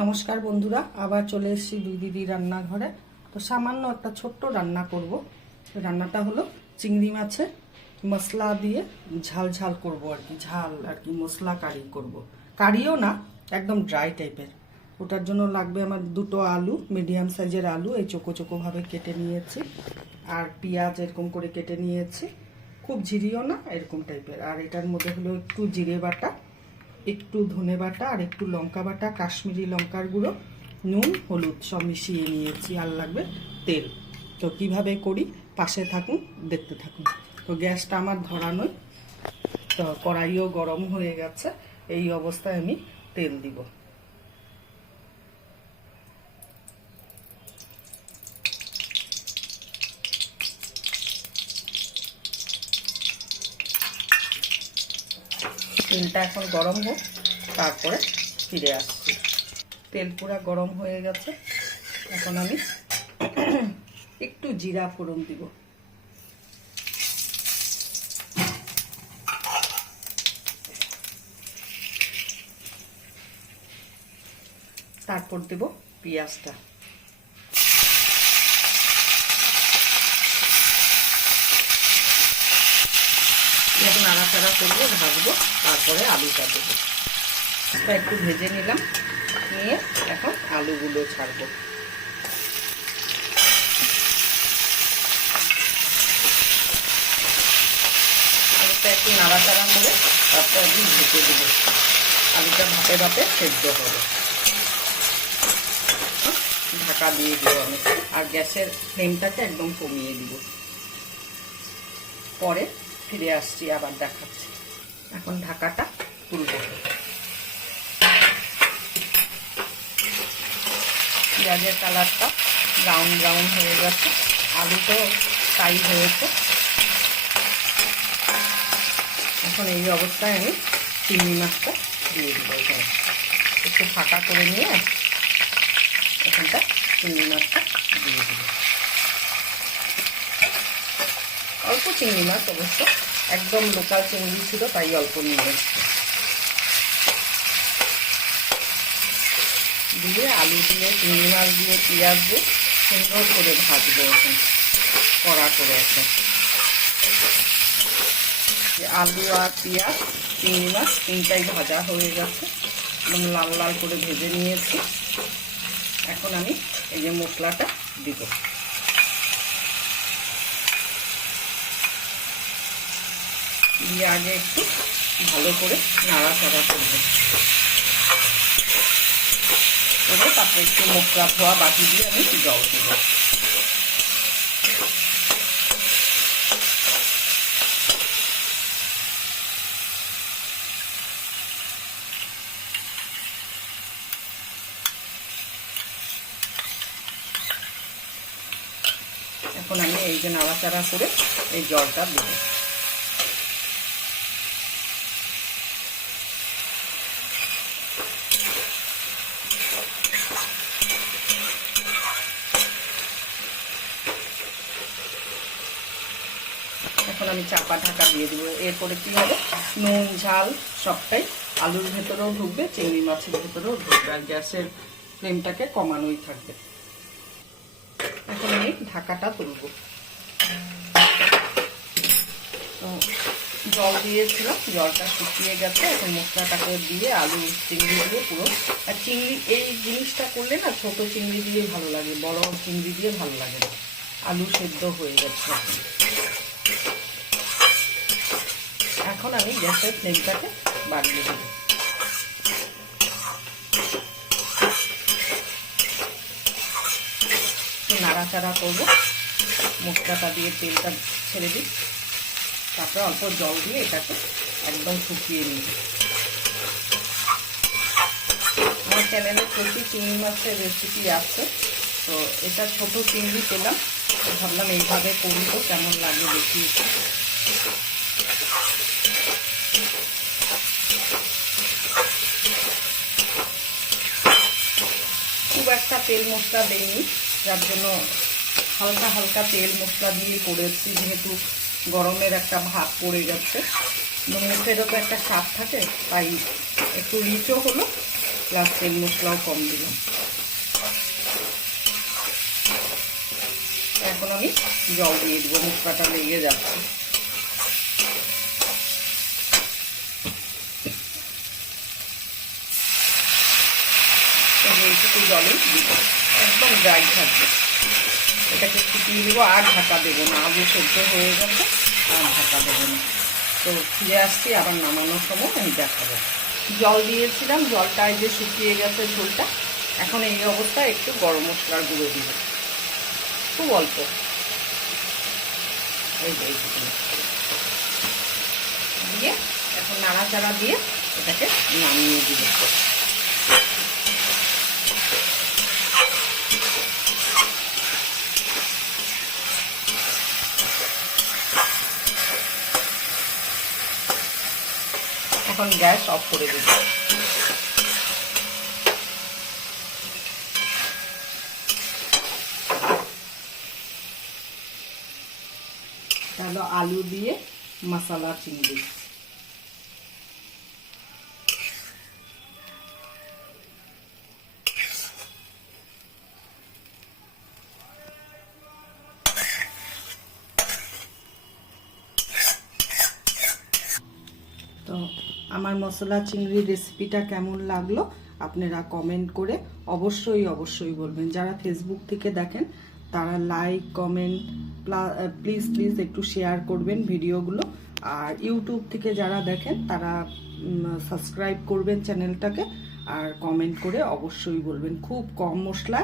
নমস্কার বন্ধুরা, আবার চলে এসেছি দুই দিদি রান্নাঘরে। তো সামান্য একটা ছোট্ট রান্না করব। রান্নাটা হলো চিংড়ি মাছের মশলা দিয়ে ঝাল ঝাল করব আর কি, মশলা কারি করব। কারিও না, একদম ড্রাই টাইপের। ওটার জন্য লাগবে আমার দুটো আলু, মিডিয়াম সাইজের আলু, এই চোকো চোকো ভাবে কেটে নিয়েছি। আর পেঁয়াজ এরকম করে কেটে নিয়েছি, খুব ঝিরিও না, এরকম টাইপের। আর এটার মধ্যে হলো একটু জিরে বাটা, একটু ধনে বাটা, আর একটু লঙ্কা বাটা, কাশ্মীরি লঙ্কার গুঁড়ো, নুন, হলুদ সব মিশিয়ে নিয়েছি। আর লাগবে তেল। তো কিভাবে করি পাশে থাকুন, দেখতে থাকুন। তো গ্যাসটা আমার ধরানোই, তো কড়াইও গরম হয়ে গেছে। এই অবস্থায় আমি তেল দিব। তেলটা এখন গরম হোক, তারপরে ফিরে আসছি। তেল পুরা গরম হয়ে গেছে। এখন আমি একটু জিরা ফোড়ন দিব। তারপর দেব পেঁয়াজটা। এখন নাড়াচাড়া করবো, ভাজবো, তারপরে আলুটা দেবো। একটু ভেজে নিলাম, নিয়ে এখন আলুগুলো ছাড়বো। আলুটা একটু নাড়াচাড়া করে তারপর একটু ভেজে দেবো। আলুটা ভাপে ভাপে সেদ্ধ হবে। ঢাকা দিয়ে দেবো আমি, আর গ্যাসের ফ্লেমটাকে একদম কমিয়ে দিব। পরে ফিরে আসছি, আবার দেখাচ্ছি। এখন ঢাকাটা তুলব। পেঁয়াজের কালারটা ব্রাউন ব্রাউন হয়ে গেছে, আলু তো ফ্রাই হয়েছে। এখন এই অবস্থায় আমি চিংড়ি মাছটা দিয়ে দিব। এখানে একটু ফাঁকা করে নিয়ে এখানটা চিংড়ি মাছটা দিয়ে দিব। অল্প চিংড়ি মাছ, অবশ্য একদম লোকাল চিংড়ি ছিল, তাই অল্প নিয়ে এসছি। দিয়ে আলু দিয়ে, চিংড়ি মাছ দিয়ে, পেঁয়াজ দিয়ে সুন্দর করে ভাজবো। এখন কড়া করে এখন আলু আর পেঁয়াজ, চিংড়ি মাছ তিনটাই ভাজা হয়ে গেছে, একদম লাল লাল করে ভেজে নিয়েছি। এখন আমি এই যে মশলাটা দিব। দিয়ে আগে একটু ভালো করে নাড়াচাড়া করবো, করে তারপরে একটু মশলা ধোয়া বাটি দিয়ে আমি জল দেব। এখন আমি এই যে নাড়াচাড়া করে এই জলটা দেব। এখন আমি চাপা ঢাকা দিয়ে দেবো। এরপরে কি হবে, নুন ঝাল সবটাই আলুর ভেতরেও ঢুকবে, চিংড়ি মাছের ভেতরেও ঢুকবে, আর গ্যাসের ফ্লেমটাকে কমানোই থাকবে। এখন আমি ঢাকাটা তুলব। তো জল দিয়েছিলাম, জলটা শুকিয়ে গেছে। এখন মশলাটাকে দিয়ে আলু চিংড়ি দিয়ে পুরো, আর চিংড়ি এই জিনিসটা করলে না ছোট চিংড়ি দিয়ে ভালো লাগে, বড় চিংড়ি দিয়ে ভালো লাগে না। আলু সেদ্ধ হয়ে গেছে। এখন আমি গ্যাসের ফ্লেমটাকে বাড়িয়ে দেব। নাড়াচাড়া করবো, মশলাটা দিয়ে তেলটা ছেড়ে দিই, তারপরে অল্প জল দিয়ে এটাকে একদম শুকিয়ে নিই। আমার চ্যানেলে প্রচুর চিংড়ি মাছের রেসিপি আছে, তো এটা ছোট চিংড়ি পেলাম, তো ভাবলাম এইভাবে করি, তো কেমন লাগে দেখি। খুব একটা তেল মশলা দেইনি, যার জন্য হালকা হালকা তেল মশলা দিয়ে করেছি, যেহেতু গরমের একটা ভাব পড়ে গেছে, মুখেরও তো একটা স্বাদ থাকে, তাই একটু রিচও হলো, প্লাস তেল মশলাও কম দিলাম। এখন আমি জল দিয়ে দেবো, মশলাটা লেগে যাচ্ছে। এইটুকু জলেই দিব, একদম ড্রাই থাকবে। এটাকে ফুটিয়ে দেবো, আর ঢাকা দেবো না। আলু সেদ্ধ হয়ে গেছে, আর ঢাকা দেবো না। তো ফিরে আসছি, আবার নামানোর সময় আমি দেখাবো। জল দিয়েছিলাম, জলটা এই যে শুকিয়ে গেছে ঝোলটা। এখন এই অবস্থায় একটু গরম মশলার গুঁড়ো দিব, খুব অল্প, এই যে দিয়ে এখন নাড়াচাড়া দিয়ে এটাকে নামিয়ে দিব। এখন গ্যাস অফ করে দিব। তাহলে আলু দিয়ে মশলা চিংড়ি। তো আমার মশলা চিংড়ির রেসিপিটা কেমন লাগলো আপনারা কমেন্ট করে অবশ্যই বলবেন। যারা ফেসবুক থেকে দেখেন তারা লাইক কমেন্ট প্লিজ একটু শেয়ার করবেন ভিডিওগুলো। আর ইউটিউব থেকে যারা দেখেন তারা সাবস্ক্রাইব করবেন চ্যানেলটাকে, আর কমেন্ট করে অবশ্যই বলবেন। খুব কম মশলা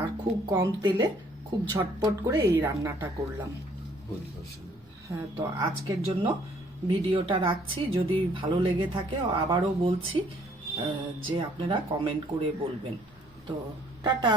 আর খুব কম তেলে খুব ঝটপট করে এই রান্নাটা করলাম। হ্যাঁ, তো আজকের জন্য ভিডিওটা রাখছি। যদি ভালো লেগে থাকে আবারও বলছি যে আপনারা কমেন্ট করে বলবেন। তো টাটা।